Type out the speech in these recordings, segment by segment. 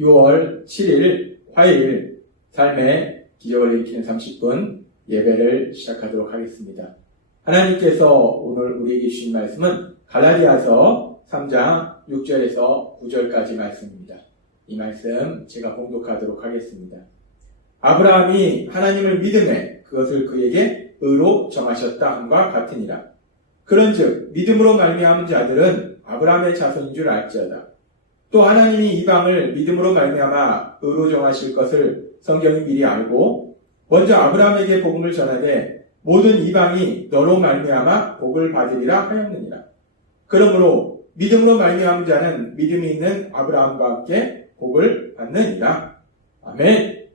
6월 7일 화요일 삶의 기적을 일으키는 30분 예배를 시작하도록 하겠습니다. 하나님께서 오늘 우리에게 주신 말씀은 갈라디아서 3장 6절에서 9절까지 말씀입니다. 이 말씀 제가 봉독하도록 하겠습니다. 아브라함이 하나님을 믿음에 그것을 그에게 의로 정하셨다 함과 같으니라. 그런즉 믿음으로 말미암은 자들은 아브라함의 자손인 줄 알지어다. 또 하나님이 이방을 믿음으로 말미암아 의로 정하실 것을 성경이 미리 알고 먼저 아브라함에게 복음을 전하되 모든 이방이 너로 말미암아 복을 받으리라 하였느니라. 그러므로 믿음으로 말미암은 자는 믿음이 있는 아브라함과 함께 복을 받느니라. 아멘.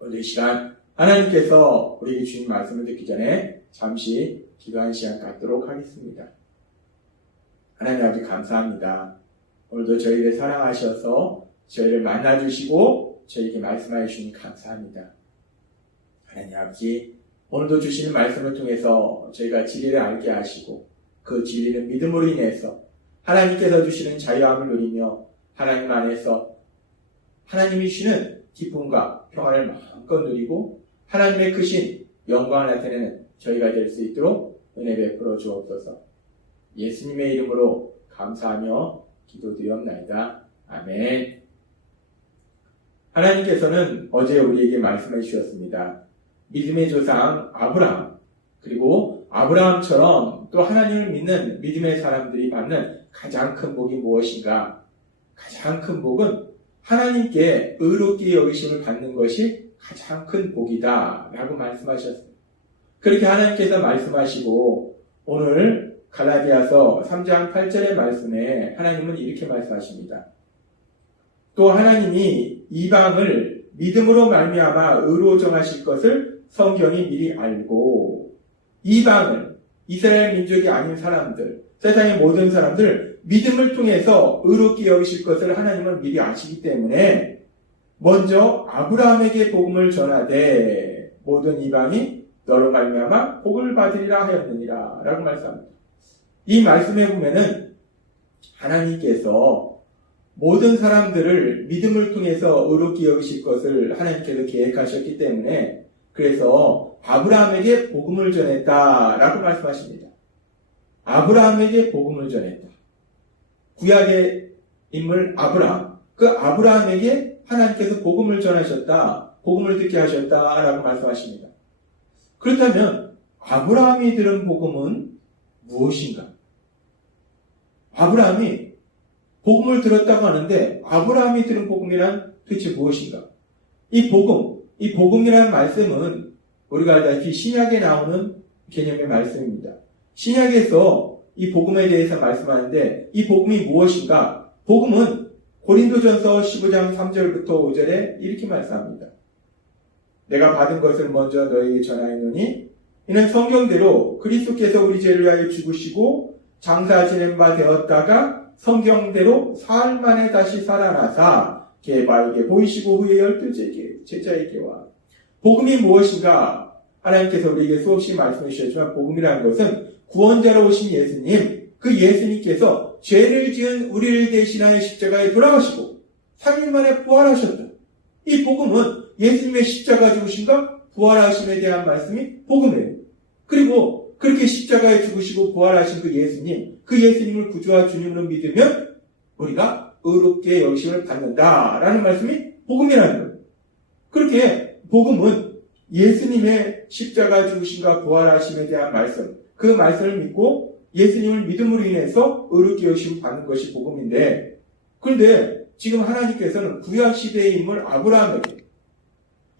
오늘 이 시간 하나님께서 우리에게 주신 말씀을 듣기 전에 잠시 기도한 시간 갖도록 하겠습니다. 하나님 아버지 감사합니다. 오늘도 저희를 사랑하셔서 저희를 만나주시고 저희에게 말씀하여 주시니 감사합니다. 하나님 아버지, 오늘도 주시는 말씀을 통해서 저희가 진리를 알게 하시고 그 진리는 믿음으로 인해서 하나님께서 주시는 자유함을 누리며 하나님 안에서 하나님이 주시는 기쁨과 평안을 마음껏 누리고 하나님의 크신 영광을 나타내는 저희가 될 수 있도록 은혜 베풀어 주옵소서. 예수님의 이름으로 감사하며 기도드리옵나이다. 아멘. 하나님께서는 어제 우리에게 말씀해 주셨습니다. 믿음의 조상 아브라함, 그리고 아브라함처럼 또 하나님을 믿는 믿음의 사람들이 받는 가장 큰 복이 무엇인가? 가장 큰 복은 하나님께 의롭게 여기심을 받는 것이 가장 큰 복이다 라고 말씀하셨습니다. 그렇게 하나님께서 말씀하시고 오늘 갈라디아서 3장 8절의 말씀에 하나님은 이렇게 말씀하십니다. 또 하나님이 이방을 믿음으로 말미암아 의로 정하실 것을 성경이 미리 알고 이방을 이스라엘 민족이 아닌 사람들, 세상의 모든 사람들 믿음을 통해서 의롭게 여기실 것을 하나님은 미리 아시기 때문에 먼저 아브라함에게 복음을 전하되 모든 이방이 너로 말미암아 복을 받으리라 하였느니라 라고 말씀합니다. 이 말씀에 보면은 하나님께서 모든 사람들을 믿음을 통해서 의롭게 여기실 것을 하나님께서 계획하셨기 때문에 그래서 아브라함에게 복음을 전했다라고 말씀하십니다. 아브라함에게 복음을 전했다. 구약의 인물 아브라함, 그 아브라함에게 하나님께서 복음을 전하셨다, 복음을 듣게 하셨다라고 말씀하십니다. 그렇다면 아브라함이 들은 복음은 무엇인가? 아브라함이 복음을 들었다고 하는데 아브라함이 들은 복음이란 도대체 무엇인가? 이 복음이라는 말씀은 우리가 알다시피 신약에 나오는 개념의 말씀입니다. 신약에서 이 복음에 대해서 말씀하는데 이 복음이 무엇인가? 복음은 고린도전서 15장 3절부터 5절에 이렇게 말씀합니다. 내가 받은 것을 먼저 너희에게 전하였노니 이는 성경대로 그리스도께서 우리 죄를 위하여 죽으시고 장사 지낸 바 되었다가 성경대로 사흘 만에 다시 살아나사 게바에게 보이시고 후에 12 제자에게와. 복음이 무엇인가? 하나님께서 우리에게 수없이 말씀해 주셨지만 복음이라는 것은 구원자로 오신 예수님, 그 예수님께서 죄를 지은 우리를 대신하여 십자가에 돌아가시고 3일 만에 부활하셨다. 이 복음은 예수님의 십자가 죽으심과 부활하심에 대한 말씀이 복음이에요. 그리고 그렇게 십자가에 죽으시고 부활하신 그 예수님을 구주와 주님으로 믿으면 우리가 의롭게 여기심을 받는다라는 말씀이 복음이라는 거예요. 그렇게 복음은 예수님의 십자가 죽으심과 부활하심에 대한 말씀, 그 말씀을 믿고 예수님을 믿음으로 인해서 의롭게 여기심을 받는 것이 복음인데, 그런데 지금 하나님께서는 구약시대의 인물 아브라함에게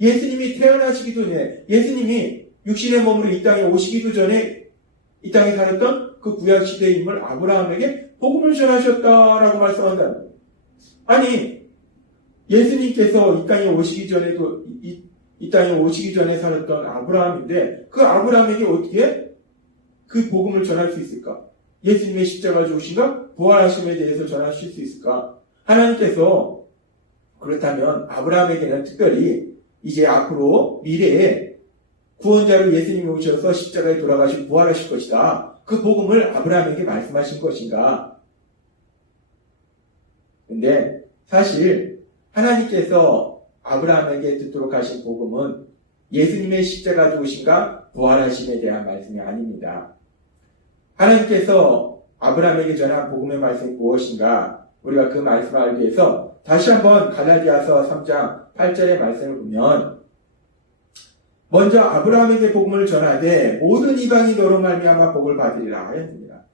예수님이 태어나시기도 전에 예수님이 육신의 몸으로 이 땅에 오시기도 전에 이 땅에 살았던 그 구약시대의 인물 아브라함에게 복음을 전하셨다라고 말씀한다는 거예요. 아니, 예수님께서 이 땅에 오시기 전에도 이 땅에 오시기 전에 살았던 아브라함인데 그 아브라함에게 어떻게 그 복음을 전할 수 있을까? 예수님의 십자가 죽으심과 부활하심에 대해서 전하실 수 있을까? 하나님께서 그렇다면 아브라함에게는 특별히 이제 앞으로 미래에 구원자로 예수님이 오셔서 십자가에 돌아가시고 부활하실 것이다. 그 복음을 아브라함에게 말씀하신 것인가? 근데 사실 하나님께서 아브라함에게 듣도록 하신 복음은 예수님의 십자가 죽으심과 부활하심에 대한 말씀이 아닙니다. 하나님께서 아브라함에게 전한 복음의 말씀이 무엇인가? 우리가 그 말씀을 알기 위해서 다시 한번 갈라디아서 3장 8절의 말씀을 보면, 먼저 아브라함에게 복음을 전하되 모든 이방이 너로 말미암아 복을 받으리라 하였습니다.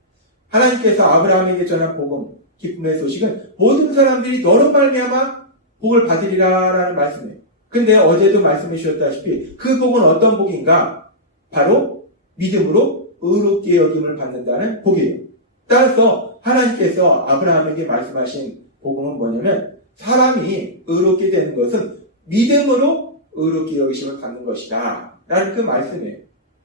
하나님께서 아브라함에게 전한 복음, 기쁨의 소식은 모든 사람들이 너로 말미암아 복을 받으리라라는 말씀이에요. 근데 어제도 말씀해 주셨다시피 그 복은 어떤 복인가? 바로 믿음으로 의롭게 여김을 받는다는 복이에요. 따라서 하나님께서 아브라함에게 말씀하신 복음은 뭐냐면, 사람이 의롭게 되는 것은 믿음으로 의롭게 여기심을 받는 것이다 라는 그 말씀이에요.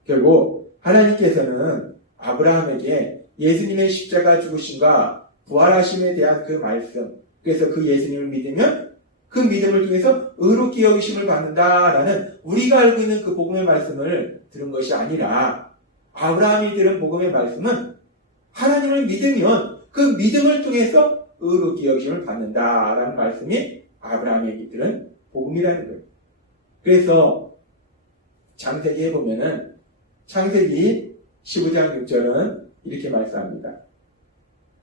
결국 하나님께서는 아브라함에게 예수님의 십자가 죽으심과 부활하심에 대한 그 말씀, 그래서 그 예수님을 믿으면 그 믿음을 통해서 의롭게 여기심을 받는다라는 우리가 알고 있는 그 복음의 말씀을 들은 것이 아니라, 아브라함이 들은 복음의 말씀은 하나님을 믿으면 그 믿음을 통해서 의롭게 여기심을 받는다라는 말씀이 아브라함에게 들은 복음이라는 거예요. 그래서 창세기에 보면은 창세기 15장 6절은 이렇게 말씀합니다.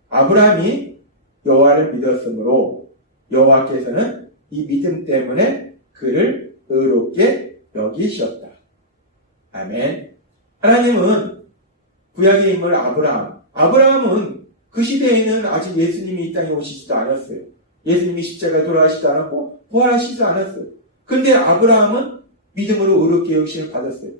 아브라함이 여호와를 믿었으므로 여호와께서는 이 믿음 때문에 그를 의롭게 여기셨다. 아멘. 하나님은 구약의 인물 아브라함은 그 시대에는 아직 예수님이 이 땅에 오시지도 않았어요. 예수님이 십자가에 돌아가시지도 않았고 부활하시지도 않았어요. 근데 아브라함은 믿음으로 의롭게 여기심을 받았어요.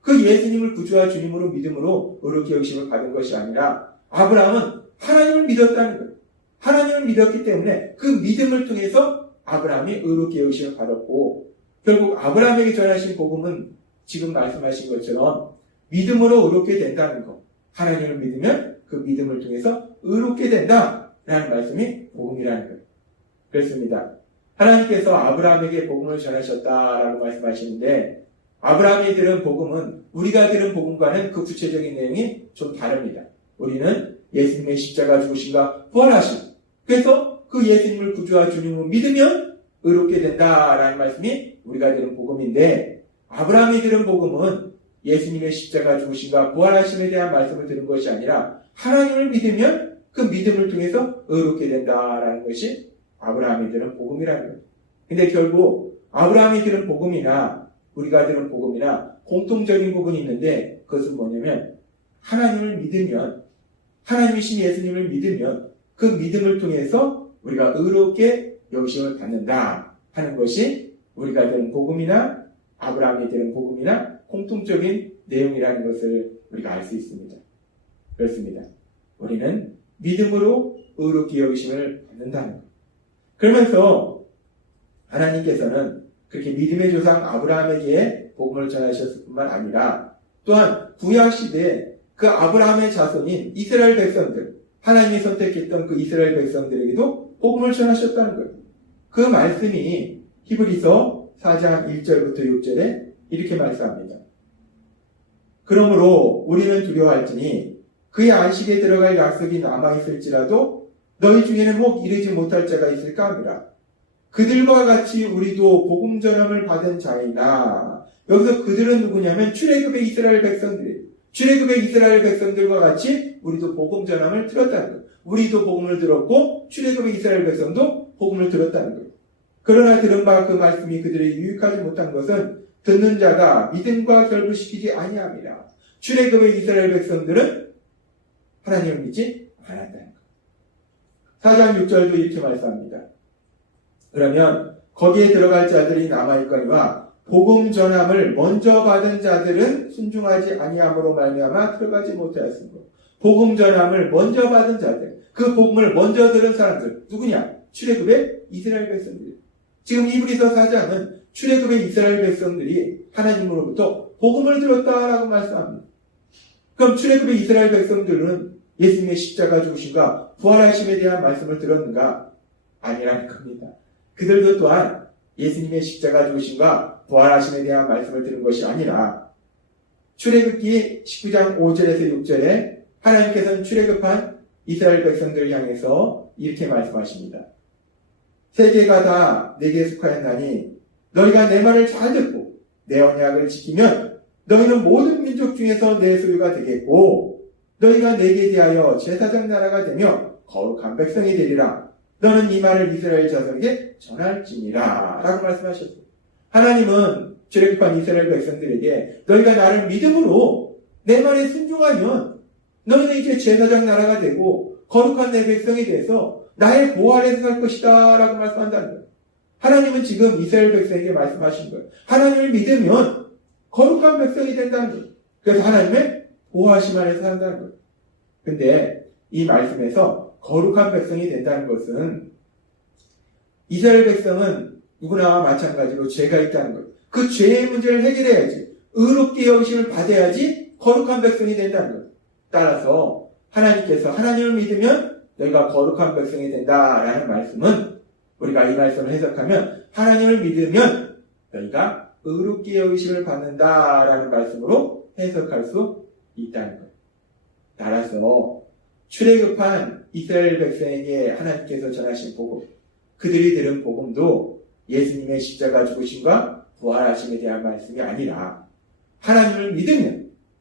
그 예수님을 구주와 주님으로 믿음으로 의롭게 여기심을 받은 것이 아니라, 아브라함은 하나님을 믿었다는 거예요. 하나님을 믿었기 때문에 그 믿음을 통해서 아브라함이 의롭게 여기심을 받았고, 결국 아브라함에게 전하신 복음은 지금 말씀하신 것처럼 믿음으로 의롭게 된다는 것, 하나님을 믿으면 그 믿음을 통해서 의롭게 된다라는 말씀이 복음이라는 거예요. 그렇습니다. 하나님께서 아브라함에게 복음을 전하셨다라고 말씀하시는데, 아브라함이 들은 복음은 우리가 들은 복음과는 그 구체적인 내용이 좀 다릅니다. 우리는 예수님의 십자가 죽으심과 부활하심, 그래서 그 예수님을 구주와 주님으로 믿으면 의롭게 된다라는 말씀이 우리가 들은 복음인데, 아브라함이 들은 복음은 예수님의 십자가 죽으심과 부활하심에 대한 말씀을 들은 것이 아니라, 하나님을 믿으면 그 믿음을 통해서 의롭게 된다라는 것이 아브라함이 들은 복음이라는 거예요. 근데 결국 아브라함이 들은 복음이나 우리가 들은 복음이나 공통적인 부분이 있는데, 그것은 뭐냐면, 하나님을 믿으면, 하나님이신 예수님을 믿으면 그 믿음을 통해서 우리가 의롭게 여기심을 받는다 하는 것이 우리가 들은 복음이나 아브라함이 들은 복음이나 공통적인 내용이라는 것을 우리가 알 수 있습니다. 그렇습니다. 우리는 믿음으로 의롭게 여기심을 받는다는 것. 그러면서 하나님께서는 그렇게 믿음의 조상 아브라함에게 복음을 전하셨을 뿐만 아니라, 또한 구약시대에 그 아브라함의 자손인 이스라엘 백성들, 하나님이 선택했던 그 이스라엘 백성들에게도 복음을 전하셨다는 거예요. 그 말씀이 히브리서 4장 1절부터 6절에 이렇게 말씀합니다. 그러므로 우리는 두려워할지니 그의 안식에 들어갈 약속이 남아있을지라도 너희 중에는 혹 이르지 못할 자가 있을까 하니라. 그들과 같이 우리도 복음 전함을 받은 자이나, 여기서 그들은 누구냐면 출애굽의 이스라엘 백성들이에요. 출애굽의 이스라엘 백성들과 같이 우리도 복음 전함을 들었다는 거예요. 우리도 복음을 들었고 출애굽의 이스라엘 백성도 복음을 들었다는 거예요. 그러나 들은 바 그 말씀이 그들에게 유익하지 못한 것은 듣는 자가 믿음과 결부시키지 아니함이라. 출애굽의 이스라엘 백성들은 하나님을 믿지 않았다는 거예요. 4장 6절도 이렇게 말씀합니다. 그러면 거기에 들어갈 자들이 남아있거니와 복음 전함을 먼저 받은 자들은 순종하지 아니함으로 말미암아 들어가지 못하였으므로, 복음 전함을 먼저 받은 자들, 그 복음을 먼저 들은 사람들 누구냐? 출애굽의 이스라엘 백성들. 지금 히브리서 4장은 출애굽의 이스라엘 백성들이 하나님으로부터 복음을 들었다라고 말씀합니다. 그럼 출애굽의 이스라엘 백성들은 예수님의 십자가 죽으심과 부활하심에 대한 말씀을 들었는가? 아니라는 겁니다. 그들도 또한 예수님의 십자가 죽으심과 부활하심에 대한 말씀을 들은 것이 아니라, 출애굽기 19장 5절에서 6절에 하나님께서는 출애굽한 이스라엘 백성들을 향해서 이렇게 말씀하십니다. 세계가 다 내게 속하였나니 너희가 내 말을 잘 듣고 내 언약을 지키면 너희는 모든 민족 중에서 내 소유가 되겠고 너희가 내게 대하여 제사장 나라가 되며 거룩한 백성이 되리라. 너는 이 말을 이스라엘 자손에게 전할지니라 라고 말씀하셨어요. 하나님은 출애굽한 이스라엘 백성들에게 너희가 나를 믿음으로 내 말에 순종하면 너희는 이제 제사장 나라가 되고 거룩한 내 백성이 돼서 나의 보호 아래서 살 것이다 라고 말씀한다는 거예요. 하나님은 지금 이스라엘 백성에게 말씀하신 거예요. 하나님을 믿으면 거룩한 백성이 된다는 거예요. 그래서 하나님의 보호하심 아래서 산다는 거예요. 근데 이 말씀에서 거룩한 백성이 된다는 것은 이스라엘 백성은 누구나 마찬가지로 죄가 있다는 거예요. 그 죄의 문제를 해결해야지 의롭게 여기심을 받아야지 거룩한 백성이 된다는 거예요. 따라서 하나님께서 하나님을 믿으면 너희가 거룩한 백성이 된다라는 말씀은 우리가 이 말씀을 해석하면 하나님을 믿으면 너희가 의롭게 여기심을 받는다라는 말씀으로 해석할 수 있다는 거예요. 따라서 출애굽한 이스라엘 백성에게 하나님께서 전하신 복음, 그들이 들은 복음도 예수님의 십자가 죽으심과 부활하심에 대한 말씀이 아니라 하나님을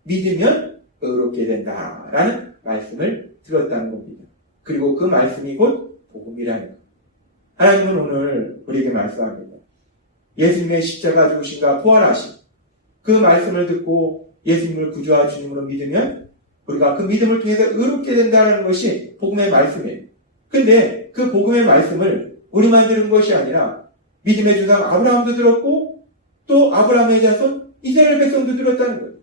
믿으면 의롭게 된다라는 말씀을 들었다는 겁니다. 그리고 그 말씀이 곧 복음이라는 거예요. 하나님은 오늘 우리에게 말씀합니다. 예수님의 십자가 죽으심과 부활하심, 그 말씀을 듣고 예수님을 구주와 주님으로 믿으면 우리가 그 믿음을 통해서 의롭게 된다는 것이 복음의 말씀이에요. 근데 그 복음의 말씀을 우리만 들은 것이 아니라 믿음의 조상 아브라함도 들었고 또 아브라함의 자손 이스라엘 백성도 들었다는 거예요.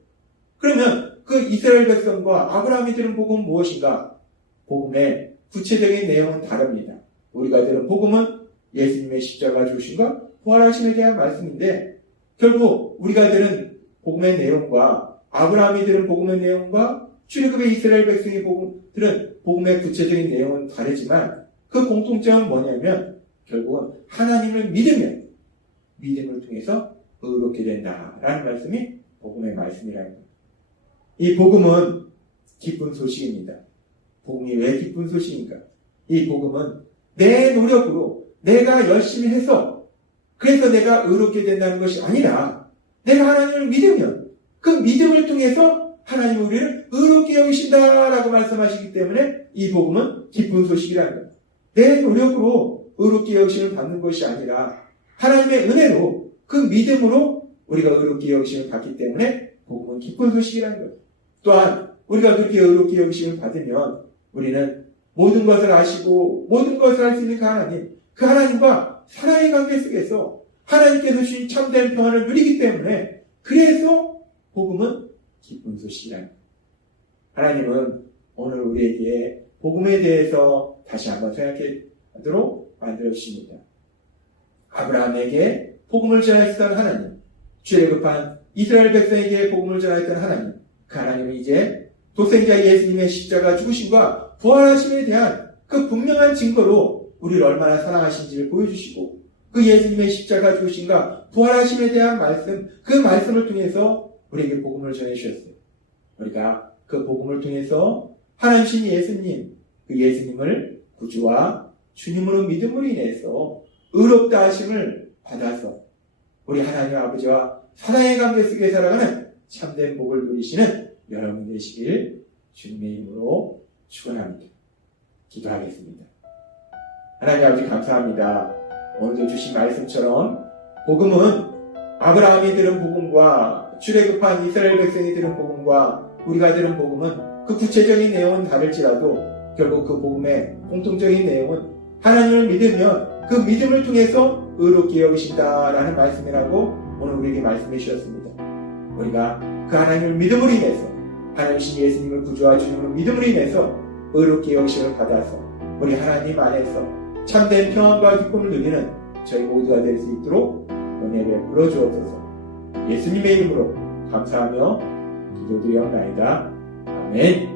그러면 그 이스라엘 백성과 아브라함이 들은 복음은 무엇인가? 복음의 구체적인 내용은 다릅니다. 우리가 들은 복음은 예수님의 십자가 죽으심과 부활하심에 대한 말씀인데 결국 우리가 들은 복음의 내용과 아브라함이 들은 복음의 내용과 출애굽의 이스라엘 백성의 들은 복음의 구체적인 내용은 다르지만 그 공통점은 뭐냐면 결국은 하나님을 믿으면 믿음을 통해서 의롭게 된다라는 말씀이 복음의 말씀이라는 거예요. 이 복음은 기쁜 소식입니다. 복음이 왜 기쁜 소식인가? 이 복음은 내 노력으로 내가 열심히 해서 그래서 내가 의롭게 된다는 것이 아니라 내가 하나님을 믿으면 그 믿음을 통해서 하나님이 우리를 의롭게 여기신다라고 말씀하시기 때문에 이 복음은 기쁜 소식이라는 거예요. 내 노력으로 의롭게 여기심을 받는 것이 아니라 하나님의 은혜로 그 믿음으로 우리가 의롭게 여기심을 받기 때문에 복음은 기쁜 소식이라는 거예요. 또한 우리가 그렇게 의롭게 여기심을 받으면 우리는 모든 것을 아시고 모든 것을 할 수 있는 그 하나님과 사랑의 관계 속에서 하나님께서 주신 참된 평안을 누리기 때문에 그래서 복음은 기쁜 소식이라는 거예요. 하나님은 오늘 우리에게 복음에 대해서 다시 한번 생각하도록 만들어주십니다. 아브라함에게 복음을 전하셨던 하나님, 출애굽한 이스라엘 백성에게 복음을 전하였던 하나님, 그 하나님은 이제 독생자 예수님의 십자가 죽으심과 부활하심에 대한 그 분명한 증거로 우리를 얼마나 사랑하신지를 보여주시고 그 예수님의 십자가 죽으심과 부활하심에 대한 말씀, 그 말씀을 통해서 우리에게 복음을 전해주셨어요. 우리가 그 복음을 통해서 하나님 예수님, 그 예수님을 구주와 주님으로 믿음으로 인해서 의롭다 하심을 받아서 우리 하나님 아버지와 사랑의 관계 속에 살아가는 참된 복을 누리시는 여러분 되시길 주님의 이름으로 축원합니다. 기도하겠습니다. 하나님 아버지 감사합니다. 오늘도 주신 말씀처럼 복음은 아브라함이 들은 복음과 출애굽한 이스라엘 백성이 들은 복음과 우리가 들은 복음은 그 구체적인 내용은 다를지라도 결국 그 복음의 공통적인 내용은 하나님을 믿으면 그 믿음을 통해서 의롭게 여기신다라는 말씀이라고 오늘 우리에게 말씀해 주셨습니다. 우리가 그 하나님을 믿음으로 인해서 하나님이신 예수님을 구주와 주님으로 믿음으로 인해서 의롭게 여기심을 받아서 우리 하나님 안에서 참된 평안과 기쁨을 누리는 저희 모두가 될 수 있도록 은혜 베풀어 주옵소서. 예수님의 이름으로 감사하며 기도드리옵나이다. 아멘.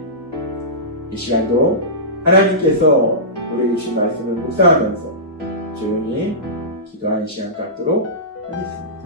이 시간도 하나님께서 우리에게 주신 말씀을 묵상하면서 조용히 기도하는 시간 갖도록 하겠습니다.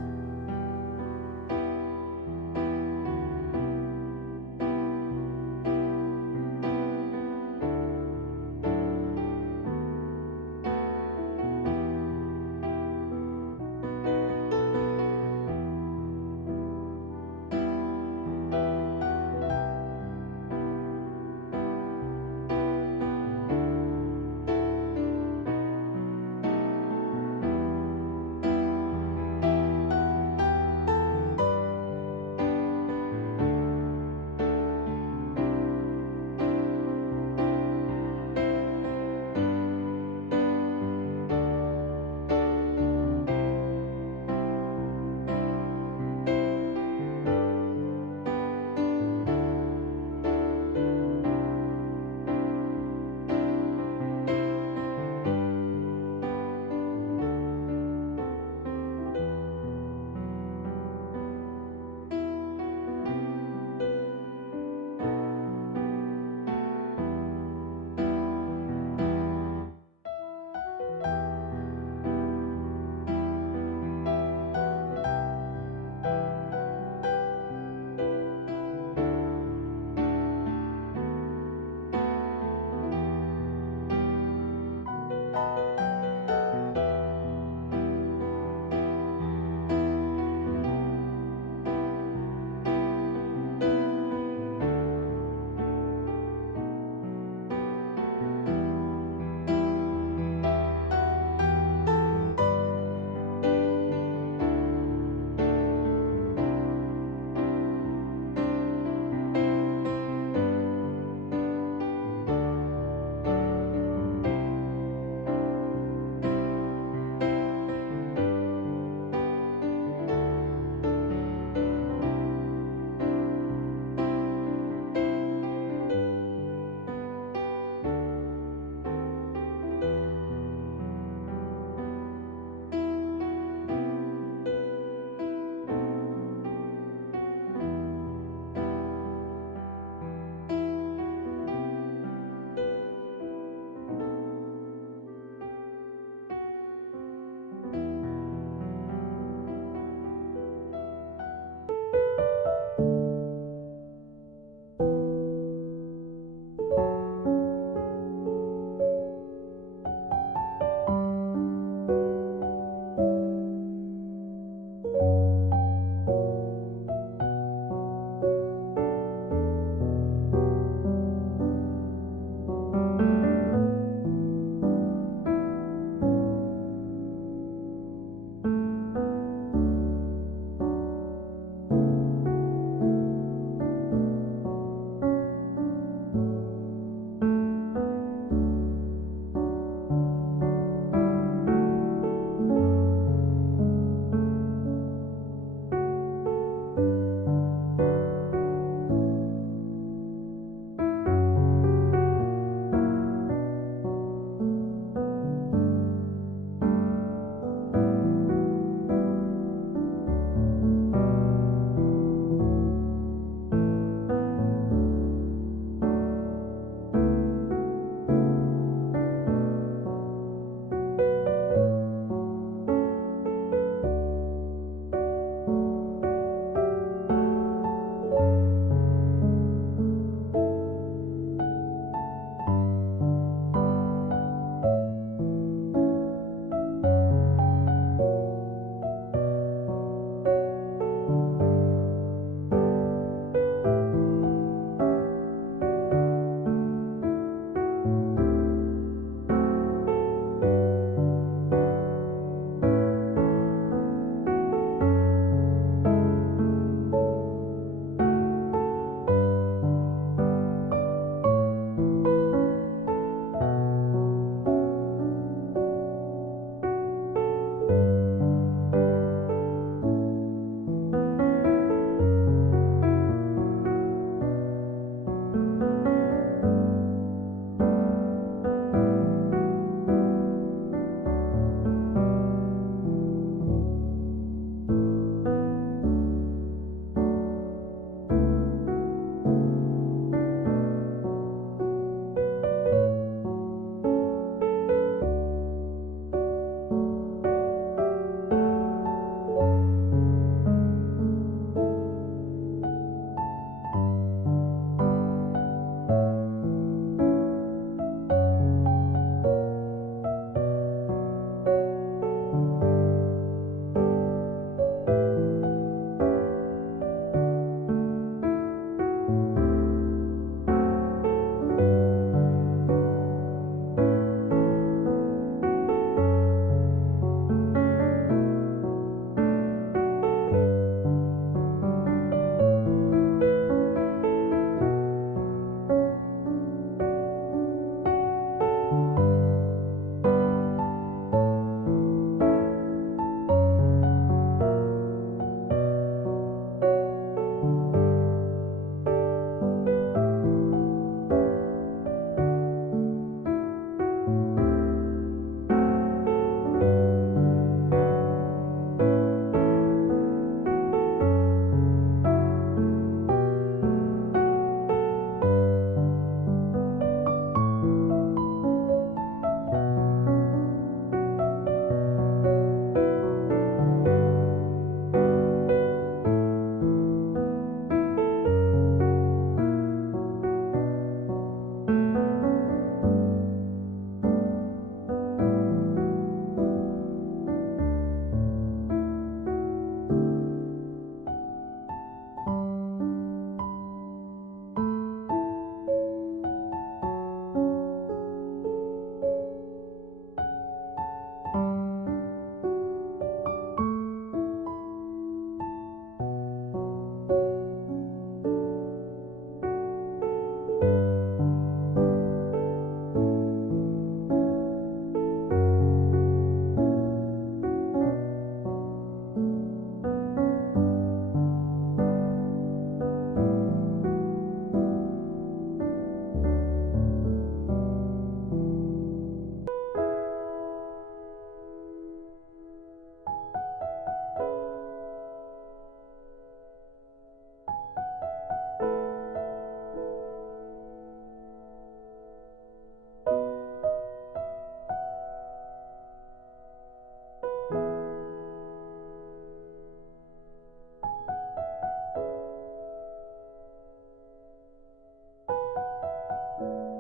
있습니다.